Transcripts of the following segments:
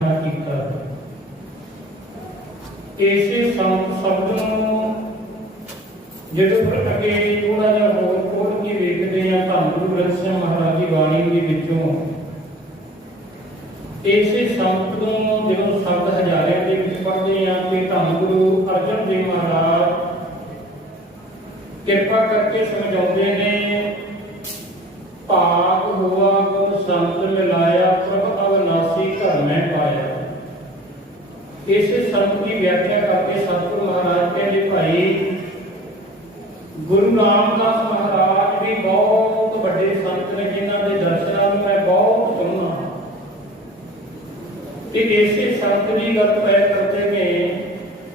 ਕੀਤਾ ਇਸੇ ਸੰਤ ਸ਼ਬਦ ਨੂੰ ਜਦੋਂ ਫਿਰ ਅੱਗੇ ਥੋੜਾ ਜਿਹਾ ਹੋਰ ਖੋਲ ਕੇ ਵੇਖਦੇ ਹਾਂ, ਧੰਨ ਗੁਰੂ ਗ੍ਰੰਥ ਸਾਹਿਬ ਮਹਾਰਾਜ ਦੀ ਬਾਣੀ ਦੇ ਵਿੱਚੋਂ। ਇਸੇ ਸੰਤ ਨੂੰ ਜਦੋਂ ਸ਼ਬਦ ਹਜ਼ਾਰਿਆਂ ਦੇ ਵਿੱਚ ਪੜ੍ਹਦੇ ਹਾਂ ਕਿ ਧੰਨ ਗੁਰੂ ਅਰਜਨ ਦੇਵ ਮਹਾਰਾਜ ਕਿਰਪਾ ਕਰਕੇ ਸਮਝਾਉਂਦੇ ਨੇ ਭਾਗ ਹੋਆ ਗੁਰ ਸੰਤ ਮਿਲਾਇਆ ਇਸੇ ਸੰਤ ਦੀ ਵਿਆਖਿਆ ਕਰਕੇ ਸਤਿਗੁਰੂ ਮਹਾਰਾਜ ਕਹਿੰਦੇ ਭਾਈ, ਗੁਰੂ ਰਾਮਦਾਸ ਮਹਾਰਾਜ ਵੀ ਬਹੁਤ ਵੱਡੇ ਸੰਤ ਨੇ ਜਿਨ੍ਹਾਂ ਦੇ ਦਰਸ਼ਨਾਂ ਨੂੰ ਮੈਂ ਬਹੁਤ ਚਾਹੁੰਦਾ ਤੇ ਇਸੇ ਸੰਤ ਦੀ ਗੱਲ ਪੈ ਕਰਦੇ ਨੇ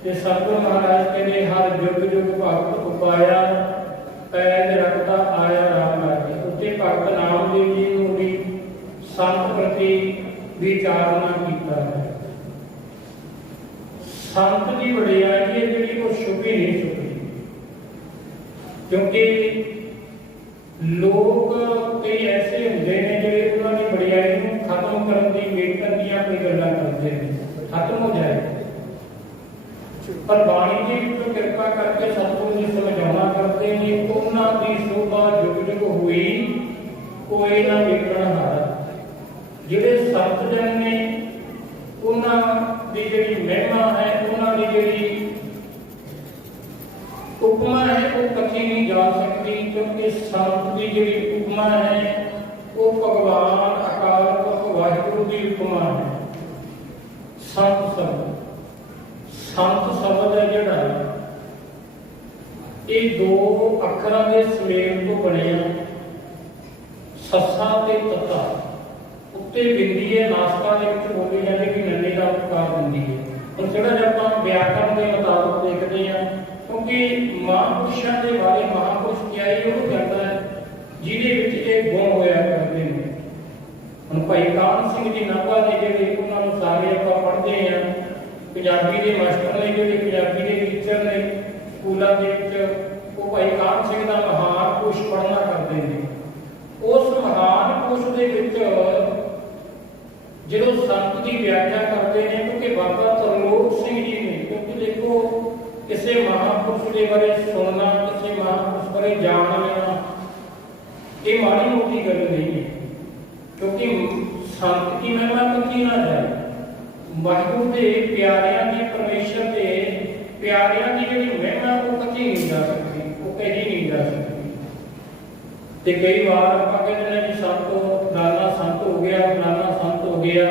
ਤੇ ਸਤਿਗੁਰੂ ਮਹਾਰਾਜ ਕਹਿੰਦੇ, ਹਰ ਯੁੱਗ ਯੁੱਗ ਭਗਤ ਉਪਾਇਆ ਪੈਜ ਰੱਖਦਾ ਆਇਆ ਰਾਮ ਲਾਗੇ ਉੱਤੇ ਭਗਤ ਨਾਮਦੇਵ ਜੀ ਨੂੰ ਵੀ ਸੰਤ ਪ੍ਰਤੀ ਵਿਚਾਰਨਾ ਕੀਤਾ ਹੈ। ਸੰਤ ਦੀ ਵਡਿਆਈ ਹੈ ਜਿਹੜੀ ਉਹ ਛੁਪੀ ਨਹੀਂ ਛੁਪੀ। ਕਿਉਂਕਿ ਲੋਕ ਕਈ ਐਸੇ ਹੁੰਦੇ ਨੇ ਜਿਹੜੇ ਉਹਨਾਂ ਦੀ ਵਡਿਆਈ ਨੂੰ ਖਤਮ ਕਰਨ ਦੀ ਵੇਖਣ ਦੀਆਂ ਕੋਈ ਗੱਲਾਂ ਕਰਦੇ ਨੇ, ਖਤਮ ਹੋ ਜਾਏ। ਪਰ ਬਾਣੀ ਦੇ ਵਿੱਚੋਂ ਕਿਰਪਾ ਕਰਕੇ ਸਤਿਗੁਰੂ ਜੀ ਸਮਝਾਉਣਾ ਕਰਦੇ ਨੇ, ਉਹਨਾਂ ਦੀ ਸ਼ੋਭਾ ਜੁਗ ਜੁਗ ਹੋਈ ਕੋਈ ਨਾ ਵੇਖਣ ਹਾਰਾ ਜਿਹੜੇ ਸੰਤ ਜਨ ਨੇ, ਉਹਨਾਂ ਦੀ ਜਿਹੜੀ ਉਪਮਾ ਹੈ, ਉਹ ਕਥੀ ਨਹੀਂ ਜਾ ਸਕਦੀ, ਕਿਉਂਕਿ ਸੰਤ ਦੀ ਜਿਹੜੀ ਉਪਮਾ ਹੈ, ਉਹ ਭਗਵਾਨ ਅਕਾਲ ਪੁਰਖ ਵਾਹਿਗੁਰੂ ਦੀ ਉਪਮਾ ਹੈ। ਸੰਤ ਸ਼ਬਦ। ਸੰਤ ਸ਼ਬਦ ਹੈ ਜਿਹੜਾ, ਇਹ ਦੋ ਅੱਖਰਾਂ ਦੇ ਸਮੇਲ ਤੋਂ ਬਣਿਆ ਸੱਸਾ ਤੇ ਤੱਤਾ। ਉੱਤੇ ਬਿੰਦੀ ਹੈ ਨਾਸਕਾ ਦੇ ਵਿੱਚ ਬੋਲੀ ਜਾਂਦੀ ਵੀ ਨੰਨੇ ਦਾ ਉਪਕਾਰ ਹੁੰਦੀ ਹੈ। ਹੁਣ ਜਿਹੜਾ ਜੇ ਆਪਾਂ ਵਿਆਕਰਣ ਦੇ ਮੁਤਾਬਕ ਦੇਖਦੇ ਹਾਂ ਮਹਾਂਪੁਰਸ਼ਾਂ ਦੇ ਬਾਰੇ ਮਹਾਂਪੁਰਸ਼ ਕੀ ਉਹ ਕਹਿੰਦਾ ਹੈ ਜਿਹਦੇ ਵਿੱਚ ਇਹ ਗੁਣ ਹੋਇਆ ਕਰਦੇ ਨੇ। ਹੁਣ ਭਾਈ ਕਾਨ ਸਿੰਘ ਜੀ ਨਾਭਾ ਦੇ ਜਿਹੜੇ ਉਹਨਾਂ ਨੂੰ ਸਾਰੇ ਆਪਾਂ ਪੜ੍ਹਦੇ ਹਾਂ, ਪੰਜਾਬੀ ਦੇ ਮਾਸਟਰ ਨੇ ਜਿਹੜੇ ਪੰਜਾਬੀ ਦੇ ਟੀਚਰ ਨੇ, ਸਕੂਲਾਂ ਦੇ ਵਿੱਚ, ਉਹ ਭਾਈ ਕਾਨ ਸਿੰਘ ਦਾ ਮਹਾਨ ਕੋਸ਼ ਪੜ੍ਹਨਾ ਕਰਦੇ ਨੇ। ਉਸ ਮਹਾਨ ਕੋਸ਼ ਦੇ ਵਿੱਚ ਜਦੋਂ ਸੰਤ ਦੀ ਵਿਆਖਿਆ ਕਰਦੇ ਨੇ ਕਿਉਂਕਿ ਬਾਬਾ ਤਰਲੋਕ ਸਿੰਘ ਜੀ ਨੇ ਕਿਉਂਕਿ ਦੇਖੋ ਕਿਸੇ ਮਹਾਂਪੁਰਸ਼ ਦੇ ਬਾਰੇ ਸੁਣਨਾ ਕਿਸੇ ਮਹਾਂਪੁਰਸ਼ ਬਾਰੇ ਇਹ ਮਾੜੀ ਮੋਟੀ ਗੱਲ ਨਹੀਂ ਹੈ। ਕਿਉਂਕਿ ਸੰਤ ਦੀ ਮਹਿਮਾ ਕੱਚੀ ਨਾ ਜਾਏ। ਵਾਹਿਗੁਰੂ ਦੇ ਪਿਆਰਿਆਂ ਦੀ ਪਰਮੇਸ਼ਰ ਦੇ ਪਿਆਰਿਆਂ ਦੀ ਜਿਹੜੀ ਮਹਿਮਾ, ਉਹ ਕੱਚੀ ਨਹੀਂ ਜਾ ਸਕਦੀ। ਉਹ ਕਹੀ ਨਹੀਂ ਜਾ ਸਕਦੀ। ਤੇ ਕਈ ਵਾਰ ਆਪਾਂ ਕਹਿੰਦੇ ਨੇ ਸੰਤ ਫਲਾਣਾ ਸੰਤ ਹੋ ਗਿਆ ਫਲਾਣਾ ਸੰਤ ਹੋ ਗਿਆ।